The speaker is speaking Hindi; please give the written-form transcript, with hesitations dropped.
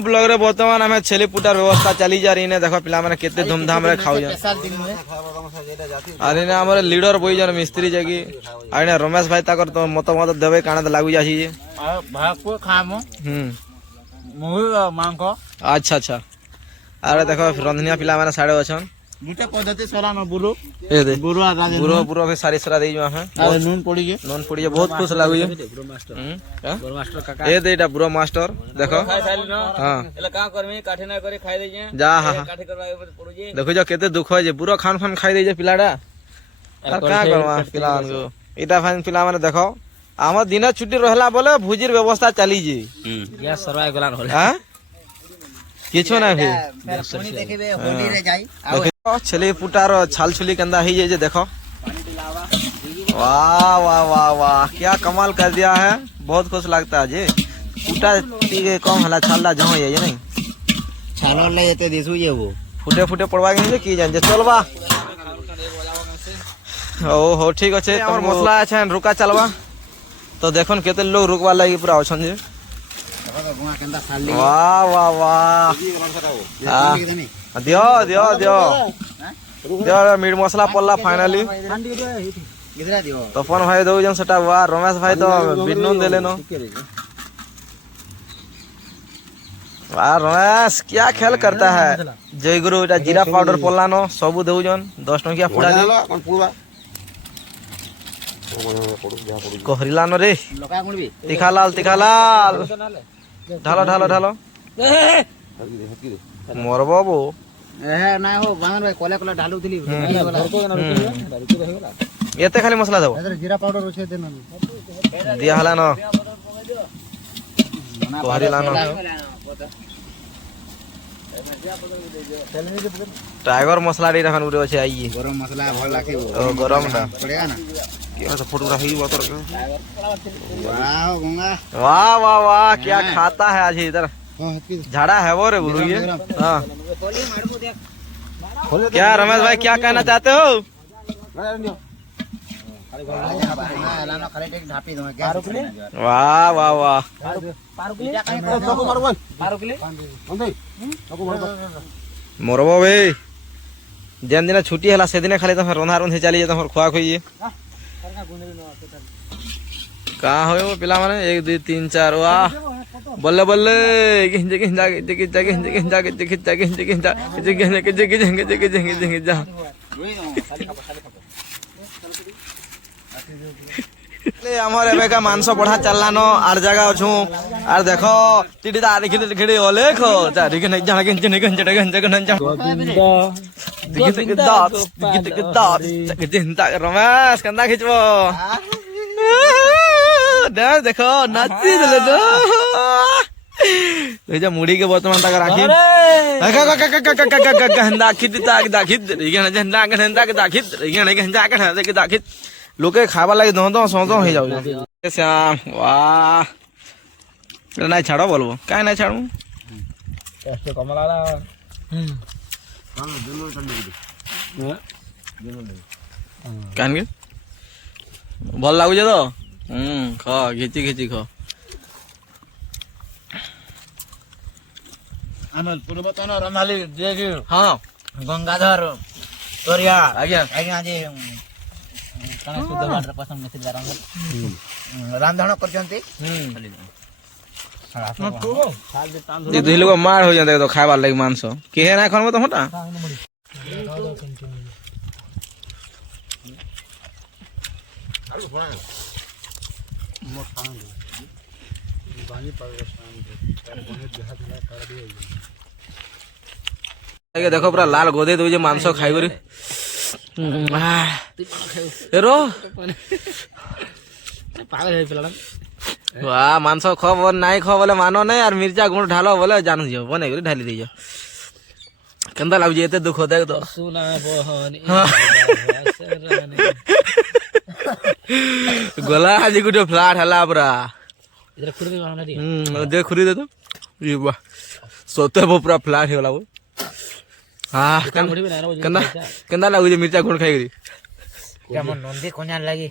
ब्लॉग रे बर्तमान आम छेली पुटार व्यवस्था चली जा रही है। देखो पिला माने केते धूमधाम रे खाऊ अरे ने हमर लीडर बोई जन मिस्त्री जगी आने रमेश भाई ताकर तो मत देबे काना लागू जासी जे भाग को खामो मुही मांग अच्छा अच्छा। अरे देखो रंधनिया पिला माने साडे अछन दुटा पद्धति सरा न बुरो ए दे बुरो आ राजे बुरो बुरो के सारी सरा देई जो है अरे नून पड़ी के नॉन पड़ी बहुत खुश लागू जे बुरो मास्टर काका ए दे एटा बुरो मास्टर देखो हां एला का करमी काठी ना करे खाई दे जे जा हां काठी करवा पड़ू जे देखो जो केते दुख होय जे बुरो खान खान खाई दे जे पिलाडा का करवा पिला को एटा फाइन पिला माने देखो आम दिन छुट्टी रहला बोले भुजिर व्यवस्था चली जे गैस सरवाय गलान होले हां किछो ना भी पुनी देखबे होली रे जाई छेली पुटार छाल छुली कंदा ही जे देखो वाह वाह वाह वाह क्या कमाल कर दिया है। बहुत खुश लगता है जी पुटा टीके कम हला छाला जहो ये नहीं छालो ले जेते दिसु ये वो फुटे फुटे पड़वा के की जान जे चलबा ओ हो ठीक अछि हमर मसला छै रुका चलबा तो देखन केते लोग रुकवा लागि पूरा अछन जे वाह वाह वाह दियो दियो दियो दियो मीट मसला पल्ला फाइनली तपन भाई दो जन सेटा वाह रमेश भाई तो बिन्नू देले नो वाह रमेश क्या खेल करता है। जय गुरु एटा जीरा पाउडर पल्ला नो सबु दो जन 10 टकिया पुडा दे कोहरिला नो रे तिखा लाल ढालो ढालो ढालो मोर बाबू ए ना हो बामन भाई कोले कोले ढालू दिली एते खाली मसला दो जीरा पाउडर उछे देना दिया हला न कोहरिला न टाइगर मसला रे रखन उरे छै आई गरम मसला भल लागे ओ गरम ना पड़ेगा ना क्या तो फोटोग्राफी वाटर वाह गंगा वाह वाह वाह क्या खाता है आज इधर झाड़ा है वो रे गुरु ये हां क्या रमेश भाई क्या कहना चाहते हो। वाह वाह वाह मोरबो भाई जेन दिन छुट्टी हला से दिन खाली तुम रंधा रंधे चली तुम खुआ खुइए कहाँ हो पिला माने 1 2 3 4 वाह बल्ले बल्ले गिंजे गिंजा गिंजे गिंजा गिंजे गिंजा गिंजे गिंजा गिंजे गिंजा गिंजे गिंजे गिंजे गिंजे गिंजे गिंजा ले हमर एबे का मांस बढ़ा चलला न आर जगह अछु आर देखो टिडी दा देखि खेड़ी ओले खो जा देखि नै जाना गिंजे नै गिंजे गिंजे गिंजे देखि दात गिंजा रमेश कंदा खिचबो देखो नाची दिले तो ए जे मुड़ी के वर्तमान तक राखी गंदा खिद ताक दाखिद इगन जंदा गंदा के दाखिद इगन गंजा के दाखिद लोके खाबा लागि दो दो सो हो जाउ श्याम वाह नहीं छाड़ो बोलबो काहे नहीं छाड़ू टेस्ट कमला कान के भल लागु जे तो ख घिची घिची ख आनल पूर्वतन रंधाली जे कि हां गंगाधर तोरिया आज्ञा आज्ञा जे कने शुद्ध वाटर पसंद नथिल रंग रांधण करजंती ये दुई लोग मार हो जाते तो खाइबार लागि मांस के ना खनबो तो होता देखो पूरा लाल गोदे दो मांस खाई करी रो वाह मांस ख नाई ख बोले मानो नहीं और मिर्चा गुण ढालो बोले जान जो बने करी ढाली दीजिए केंदा लागु जे एते दुख होता तो सुना बहनी गोला आज गुटे फ्लैट हला पूरा इधर खुरी में मारना दी दे खुरी दे तो ये वाह सोते वो पूरा फ्लैट होला वो हां कंदा कंदा लागु जे मिर्चा गुण खाई करी क्या मन नंदी कोन्या लागी